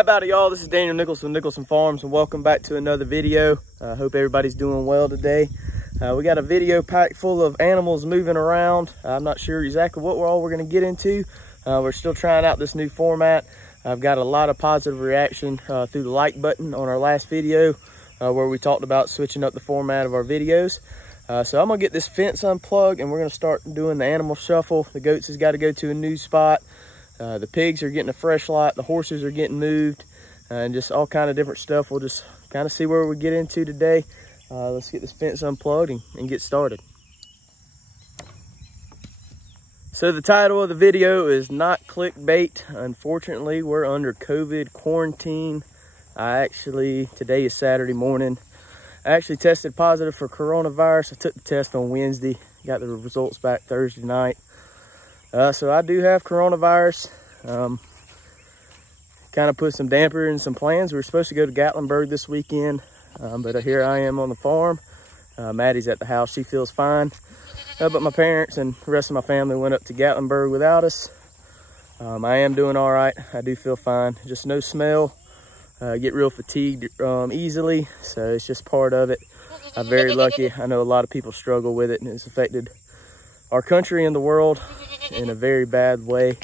How about it, y'all? This is Daniel Nicholson, Nicholson Farms, and welcome back to another video. I hope everybody's doing well today. We got a video packed full of animals moving around. I'm not sure exactly what we're going to get into. We're still trying out this new format. I've got a lot of positive reaction through the like button on our last video where we talked about switching up the format of our videos. So I'm going to get this fence unplugged and we're going to start doing the animal shuffle. The goats has got to go to a new spot. The pigs are getting a fresh lot. The horses are getting moved and just all kind of different stuff. We'll just kind of see where we get into today. Let's get this fence unplugged and get started. So the title of the video is not clickbait. Unfortunately, we're under COVID quarantine. Today is Saturday morning. I actually tested positive for coronavirus. I took the test on Wednesday, got the results back Thursday night. So I do have coronavirus. Kind of put some damper in some plans. We were supposed to go to Gatlinburg this weekend, but here I am on the farm. Maddie's at the house, she feels fine. But my parents and the rest of my family went up to Gatlinburg without us. I am doing all right. I do feel fine. Just no smell. Get real fatigued easily, so it's just part of it. I'm very lucky. I know a lot of people struggle with it, and it's affected our country and the world in a very bad way.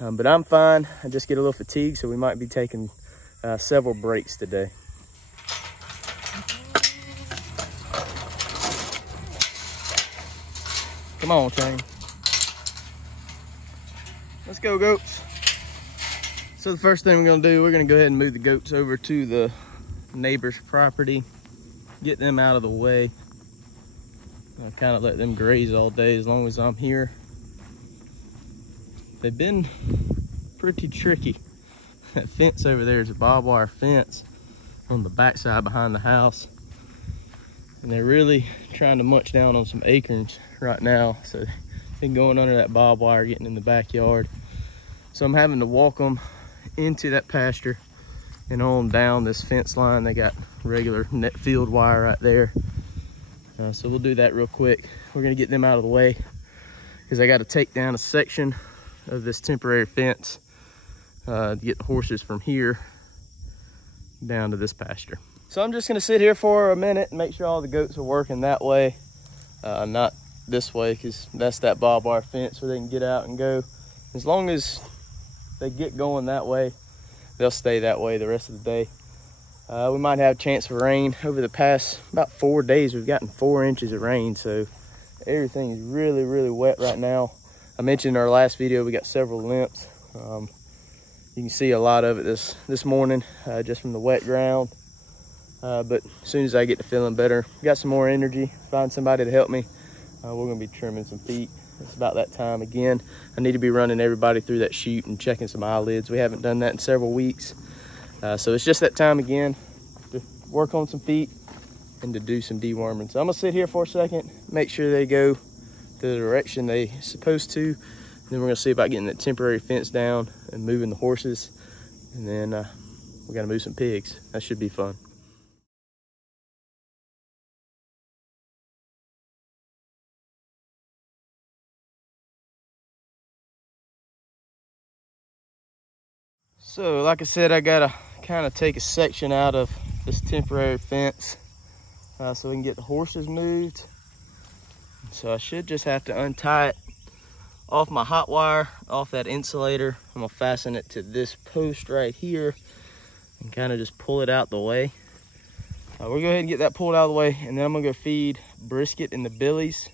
But I'm fine. I just get a little fatigued, so we might be taking several breaks today. Come on, Shane. Let's go, goats. So the first thing we're gonna do, we're gonna go ahead and move the goats over to the neighbor's property, get them out of the way. I'll kind of let them graze all day as long as I'm here. They've been pretty tricky. That fence over there is a barbed wire fence on the backside behind the house. And they're really trying to munch down on some acorns right now. So they've been going under that barbed wire, getting in the backyard. So I'm having to walk them into that pasture and on down this fence line. They got regular net field wire right there. So we'll do that real quick. We're gonna get them out of the way because I got to take down a section of this temporary fence to get the horses from here down to this pasture. So I'm just gonna sit here for a minute and make sure all the goats are working that way, not this way, because that's that barbed wire fence where they can get out and go. As long as they get going that way, they'll stay that way the rest of the day. We might have a chance for rain. Over the past about 4 days, we've gotten 4 inches of rain, so everything is really, really wet right now. I mentioned in our last video, we got several limps. You can see a lot of it this morning, just from the wet ground. But as soon as I get to feeling better, got some more energy, find somebody to help me, we're gonna be trimming some feet. It's about that time again. I need to be running everybody through that chute and checking some eyelids. We haven't done that in several weeks. So it's just that time again to work on some feet and to do some deworming. So I'm gonna sit here for a second, make sure they go the direction they supposed to. And then we're gonna see about getting that temporary fence down and moving the horses. And then we gotta move some pigs. That should be fun. So like I said, I gotta kind of take a section out of this temporary fence so we can get the horses moved. So I should just have to untie it off my hot wire, off that insulator. I'm gonna fasten it to this post right here and kind of just pull it out the way. We'll go ahead and get that pulled out of the way, and then I'm gonna go feed Brisket and the Billies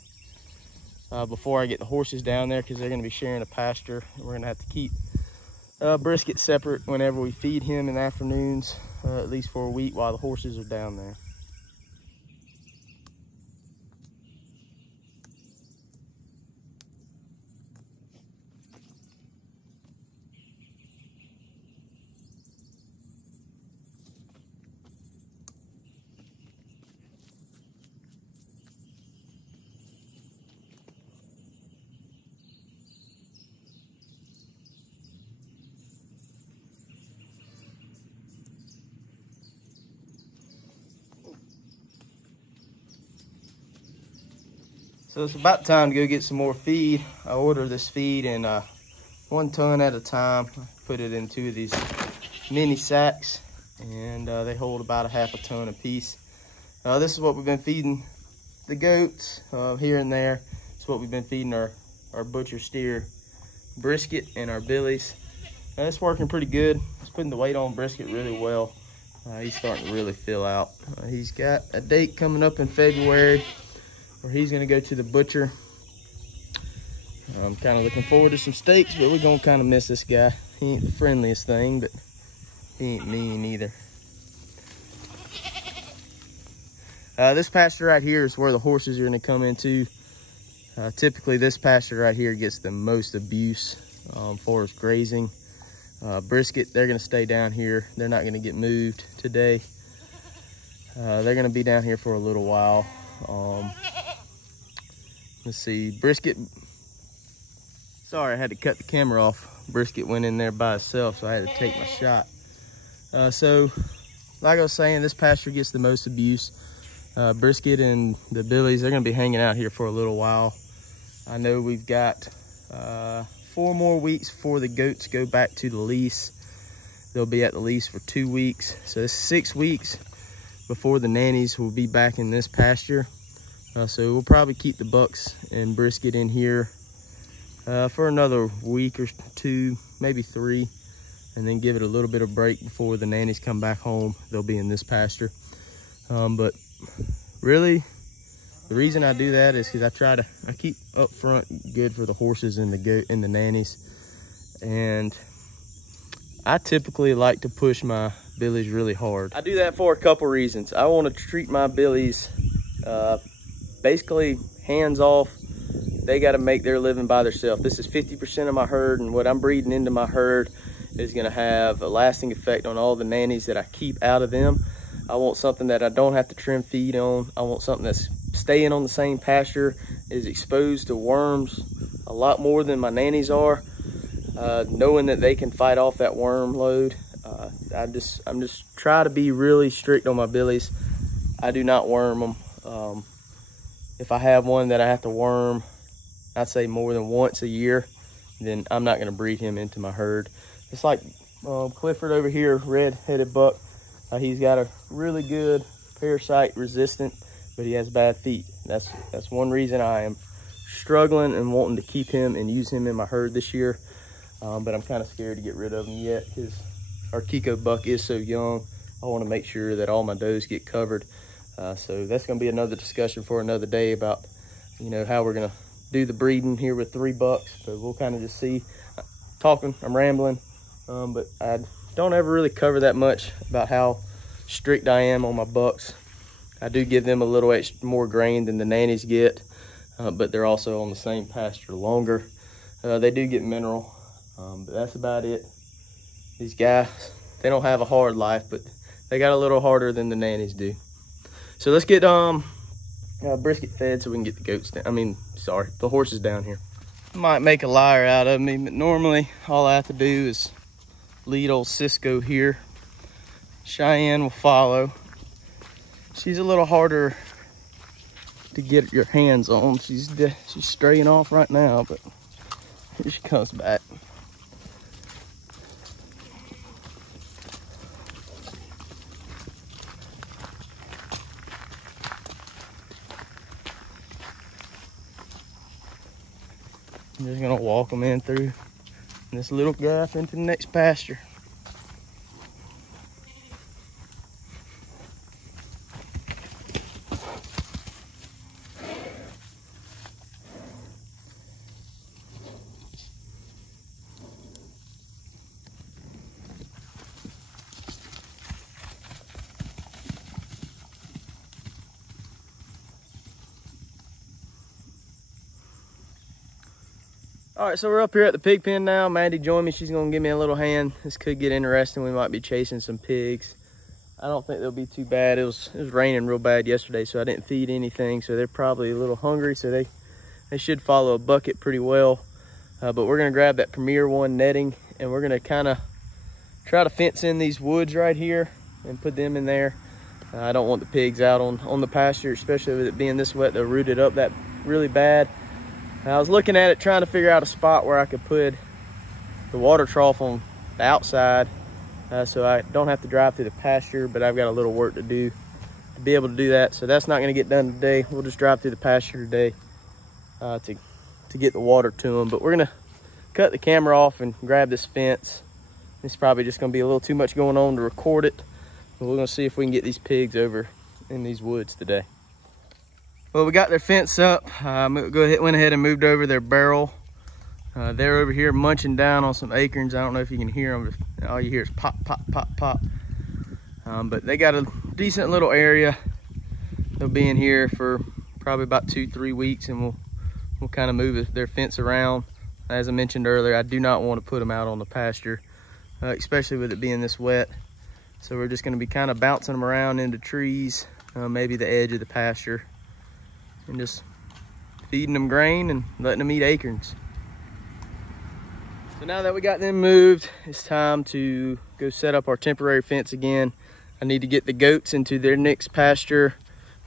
before I get the horses down there, because they're gonna be sharing a pasture. We're gonna have to keep Brisket separate whenever we feed him in the afternoons, at least for a week while the horses are down there. So it's about time to go get some more feed. I order this feed in 1 ton at a time. I put it in 2 of these mini sacks, and they hold about a half a ton apiece. This is what we've been feeding the goats here and there. It's what we've been feeding our butcher steer brisket and our billies. It's working pretty good. It's putting the weight on brisket really well. He's starting to really fill out. He's got a date coming up in February where he's gonna go to the butcher. I'm kind of looking forward to some steaks, but we're gonna kind of miss this guy. He ain't the friendliest thing, but he ain't mean either. This pasture right here is where the horses are gonna come into. Typically this pasture right here gets the most abuse for grazing. Brisket, they're gonna stay down here. They're not gonna get moved today. They're gonna be down here for a little while. Let's see, brisket. Sorry, I had to cut the camera off. Brisket went in there by itself, so I had to take my shot. So, like I was saying, this pasture gets the most abuse. Brisket and the billies, they're gonna be hanging out here for a little while. I know we've got 4 more weeks before the goats go back to the lease. They'll be at the lease for 2 weeks. So it's 6 weeks before the nannies will be back in this pasture. So we'll probably keep the bucks and brisket in here for another week or 2, maybe 3, and then give it a little bit of break before the nannies come back home. They'll be in this pasture. But really, the reason I do that is because I keep up front good for the horses and the goat and the nannies. And I typically like to push my billies really hard. I do that for a couple reasons. I want to treat my billies basically hands off. They got to make their living by themselves. This is 50% of my herd, and what I'm breeding into my herd is going to have a lasting effect on all the nannies that I keep out of them. I want something that I don't have to trim feed on. I want something that's staying on the same pasture, is exposed to worms a lot more than my nannies are, knowing that they can fight off that worm load. I'm just try to be really strict on my billies. I do not worm them. If I have one that I have to worm, I'd say more than once a year, then I'm not going to breed him into my herd. It's like Clifford over here, red-headed buck. He's got a really good parasite resistant, but he has bad feet. That's one reason I am struggling and wanting to keep him and use him in my herd this year. But I'm kind of scared to get rid of him yet because our Kiko buck is so young. I want to make sure that all my does get covered. So that's going to be another discussion for another day about, you know, how we're going to do the breeding here with 3 bucks. But we'll kind of just see. I'm rambling, but I don't ever really cover that much about how strict I am on my bucks. I do give them a little extra more grain than the nannies get, but they're also on the same pasture longer. They do get mineral, but that's about it. These guys, they don't have a hard life, but they got a little harder than the nannies do. So let's get brisket fed so we can get the goats down. The horses down here. I might make a liar out of me, but normally all I have to do is lead old Cisco here. Cheyenne will follow. She's a little harder to get your hands on. She's straying off right now, but here she comes back. I'm just gonna walk them in through this little gap into the next pasture. All right, so we're up here at the pig pen now. Mandy joined me. She's gonna give me a little hand. This could get interesting. We might be chasing some pigs. I don't think they'll be too bad. It was raining real bad yesterday, so I didn't feed anything. So they're probably a little hungry. So they should follow a bucket pretty well. But we're gonna grab that Premier One netting, and we're gonna kind of try to fence in these woods right here and put them in there. I don't want the pigs out on the pasture, especially with it being this wet. They'll root it up that really bad. I was looking at it, trying to figure out a spot where I could put the water trough on the outside so I don't have to drive through the pasture, but I've got a little work to do to be able to do that. So that's not going to get done today. We'll just drive through the pasture today to get the water to them. But we're going to cut the camera off and grab this fence. It's probably just going to be a little too much going on to record it. But we're going to see if we can get these pigs over in these woods today. Well, we got their fence up. Went ahead and moved over their barrel. They're over here munching down on some acorns. I don't know if you can hear them, but all you hear is pop, pop, pop, pop. But they got a decent little area. They'll be in here for probably about 2-3 weeks, and we'll kind of move their fence around. As I mentioned earlier, I do not want to put them out on the pasture, especially with it being this wet. So we're just going to be kind of bouncing them around into trees, maybe the edge of the pasture, and just feeding them grain and letting them eat acorns. So now that we got them moved, it's time to go set up our temporary fence again. I need to get the goats into their next pasture,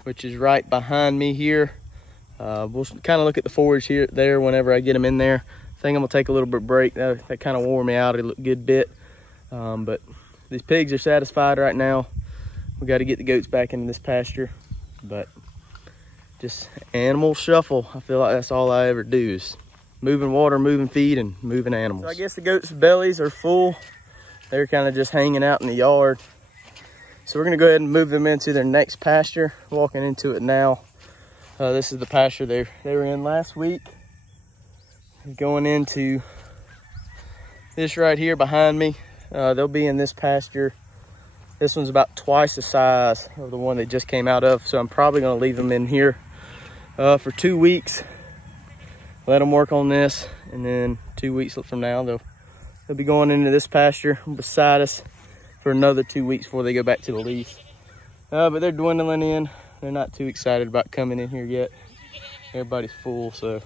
which is right behind me here. We'll kind of look at the forage there whenever I get them in there. I think I'm gonna take a little bit break. That kind of wore me out a good bit. But these pigs are satisfied right now. We got to get the goats back into this pasture, but just animal shuffle. I feel like that's all I ever do is moving water, moving feed, and moving animals. So I guess the goats' bellies are full. They're kind of just hanging out in the yard. So we're gonna go ahead and move them into their next pasture. Walking into it now. This is the pasture they were in last week. Going into this right here behind me. They'll be in this pasture. This one's about twice the size of the one they just came out of. So I'm probably gonna leave them in here for 2 weeks. Let them work on this, and then 2 weeks from now they'll be going into this pasture beside us for another 2 weeks before they go back to the lease. But they're dwindling in. They're not too excited about coming in here yet. Everybody's full, so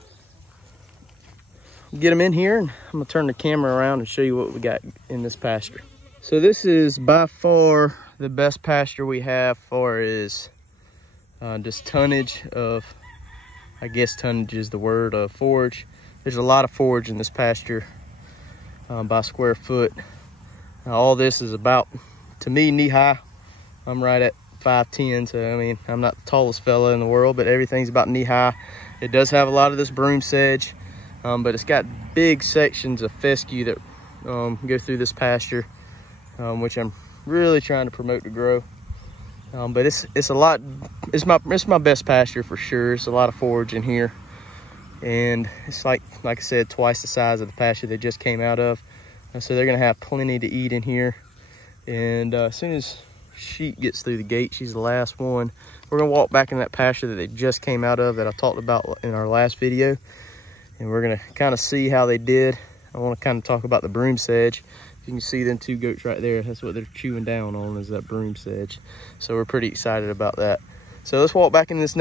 get them in here, and I'm gonna turn the camera around and show you what we got in this pasture. So this is by far the best pasture we have for is just tonnage of, I guess tonnage is the word, of forage. There's a lot of forage in this pasture by square foot. All this is about, to me, knee high. I'm right at 5'10", so I mean, I'm not the tallest fella in the world, but everything's about knee high. It does have a lot of this broom sedge, but it's got big sections of fescue that go through this pasture, which I'm really trying to promote to grow. But it's my best pasture for sure. It's a lot of forage in here, and it's like I said, twice the size of the pasture they just came out of. So they're gonna have plenty to eat in here. And as soon as Sheep gets through the gate, she's the last one, we're gonna walk back in that pasture that they just came out of that I talked about in our last video, and we're gonna kind of see how they did. I want to kind of talk about the broom sedge. You can see them 2 goats right there. That's what they're chewing down on, is that broom sedge. So we're pretty excited about that. So let's walk back in this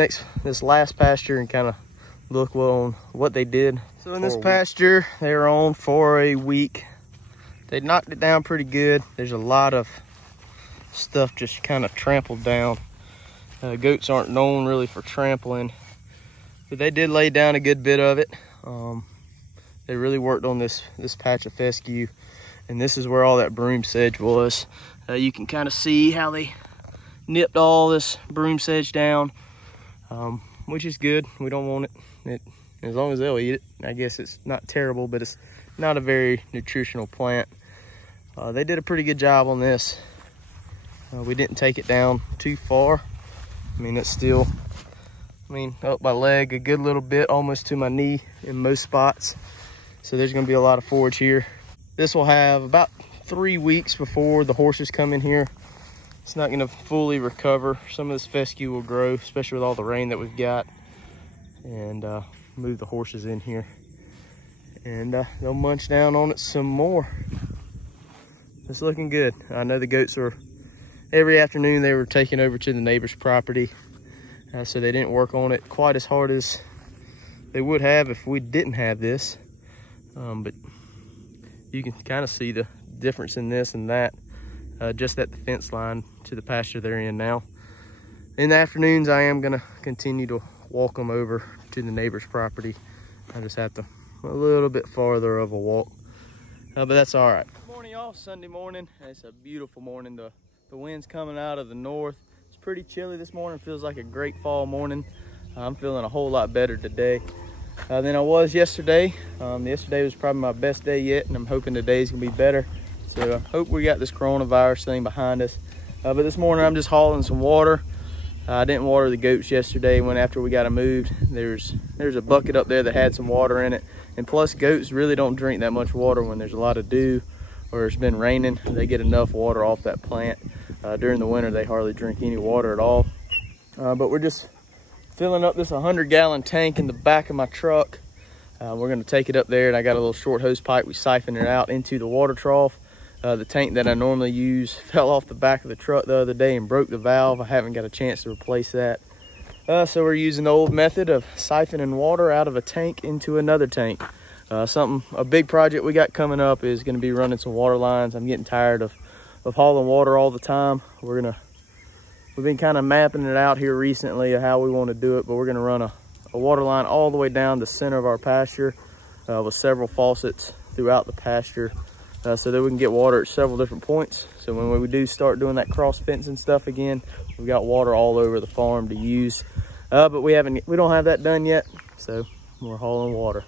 last pasture and kind of look on what they did. So in this pasture, they were on for a week. They knocked it down pretty good. There's a lot of stuff just kind of trampled down. Goats aren't known really for trampling, but they did lay down a good bit of it. They really worked on this patch of fescue, and this is where all that broom sedge was. You can kind of see how they nipped all this broom sedge down, which is good. We don't want it as long as they'll eat it. I guess it's not terrible, but it's not a very nutritional plant. They did a pretty good job on this. We didn't take it down too far. I mean, it's still, up my leg a good little bit, almost to my knee in most spots. So there's gonna be a lot of forage here. This will have about 3 weeks before the horses come in here. It's not gonna fully recover. Some of this fescue will grow, especially with all the rain that we've got, and move the horses in here. And they'll munch down on it some more. It's looking good. I know the goats are, every afternoon they were taking over to the neighbor's property. So they didn't work on it quite as hard as they would have if we didn't have this. But you can kind of see the difference in this and that, just at the fence line to the pasture they're in now. In the afternoons, I am gonna continue to walk them over to the neighbor's property. I just have to a little bit farther of a walk, but that's all right. Good morning, y'all. Well, Sunday morning, it's a beautiful morning. The wind's coming out of the north. It's pretty chilly this morning. Feels like a great fall morning. I'm feeling a whole lot better today than I was yesterday. Yesterday was probably my best day yet, and I'm hoping today's gonna be better. So I hope we got this coronavirus thing behind us. But this morning I'm just hauling some water. I didn't water the goats yesterday when after we got them moved. There's a bucket up there that had some water in it. And plus, goats really don't drink that much water when there's a lot of dew or it's been raining. They get enough water off that plant. During the winter, they hardly drink any water at all. But we're just filling up this 100-gallon tank in the back of my truck. We're gonna take it up there, and I got a little short hose pipe. We siphon it out into the water trough. The tank that I normally use fell off the back of the truck the other day and broke the valve. I haven't got a chance to replace that. So we're using the old method of siphoning water out of a tank into another tank. A big project we got coming up is gonna be running some water lines. I'm getting tired of hauling water all the time. We've been kind of mapping it out here recently of how we want to do it, but we're gonna run a water line all the way down the center of our pasture with several faucets throughout the pasture so that we can get water at several different points. So when we do start doing that cross fencing stuff again, we've got water all over the farm to use. But we don't have that done yet, so we're hauling water.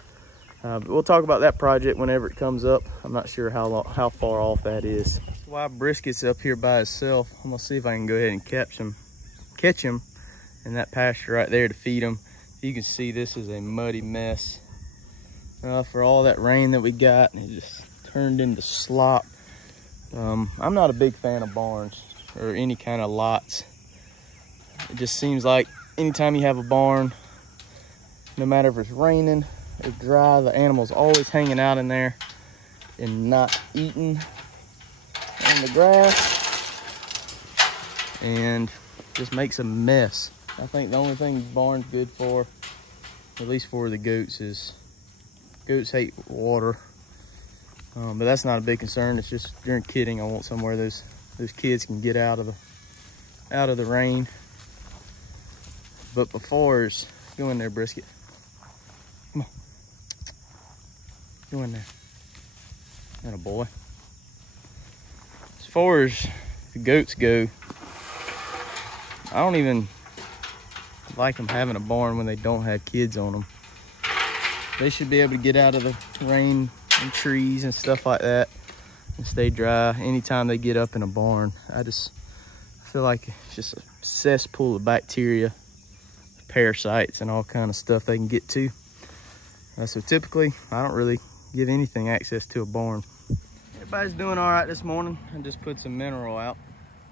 But we'll talk about that project whenever it comes up. I'm not sure how far off that is. Wild brisket's up here by himself. I'm gonna see if I can go ahead and catch him in that pasture right there to feed him. You can see this is a muddy mess for all that rain that we got, and it just turned into slop. I'm not a big fan of barns or any kind of lots. It just seems like anytime you have a barn, no matter if it's raining or dry, the animal's always hanging out in there and not eating on the grass, and just makes a mess. I think the only thing barn's good for, at least for the goats, is goats hate water. But that's not a big concern. It's just during kidding, I want somewhere those kids can get out of the rain. But before is, go in there, brisket. Come on, go in there. Atta boy. As far as the goats go, I don't even like them having a barn when they don't have kids on them. They should be able to get out of the rain and trees and stuff like that and stay dry anytime they get up in a barn. I feel like it's just a cesspool of bacteria, parasites, and all kind of stuff they can get to. So typically, I don't really give anything access to a barn. Everybody's doing all right this morning. I just put some mineral out.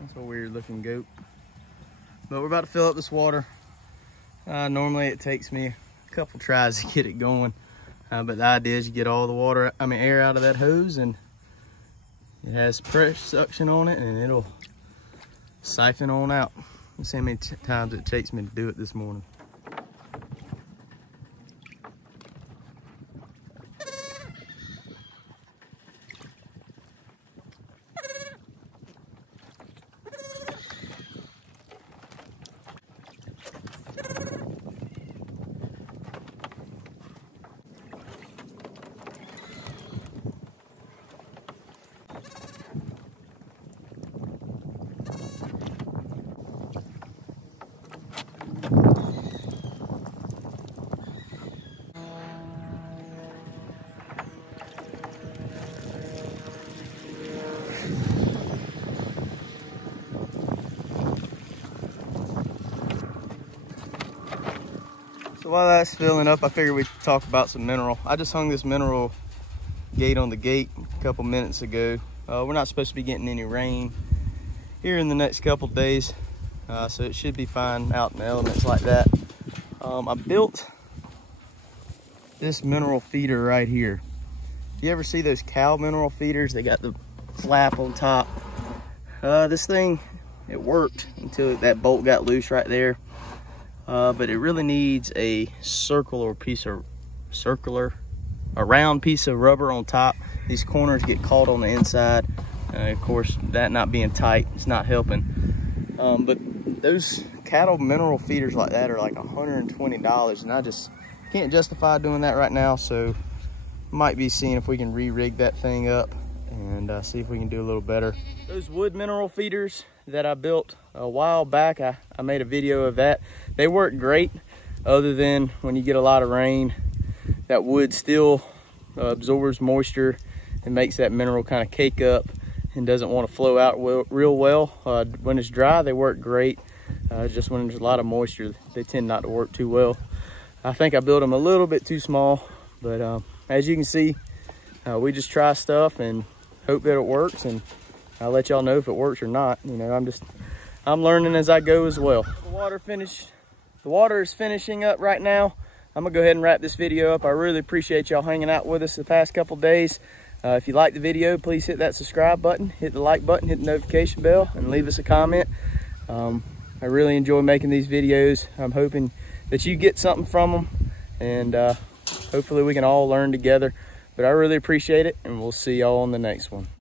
That's a weird looking goat. But we're about to fill up this water. Normally it takes me a couple tries to get it going. But the idea is you get all the air out of that hose, and it has pressure suction on it, and it'll siphon on out. Let's see how many times it takes me to do it this morning. So while that's filling up, I figured we'd talk about some mineral. I just hung this mineral gate on the gate a couple minutes ago. We're not supposed to be getting any rain here in the next couple days, so it should be fine out in the elements like that. I built this mineral feeder right here. You ever see those cow mineral feeders? They got the flap on top. This thing, it worked until that bolt got loose right there. But it really needs a round piece of rubber on top. These corners get caught on the inside. Of course, that not being tight, it's not helping. But those cattle mineral feeders like that are like $120, and I just can't justify doing that right now. So might be seeing if we can re-rig that thing up and see if we can do a little better. Those wood mineral feeders that I built a while back, I made a video of that. They work great, other than when you get a lot of rain, that wood still absorbs moisture and makes that mineral kind of cake up and doesn't want to flow out real well. When it's dry, they work great. Just when there's a lot of moisture, they tend not to work too well. I think I built them a little bit too small, but as you can see, we just try stuff and hope that it works, and I'll let y'all know if it works or not. You know, I'm learning as I go as well. The water is finishing up right now. I'm gonna go ahead and wrap this video up. I really appreciate y'all hanging out with us the past couple days. If you like the video, please hit that subscribe button, hit the like button, hit the notification bell, and leave us a comment. I really enjoy making these videos. I'm hoping that you get something from them, and hopefully we can all learn together. But I really appreciate it, and we'll see y'all on the next one.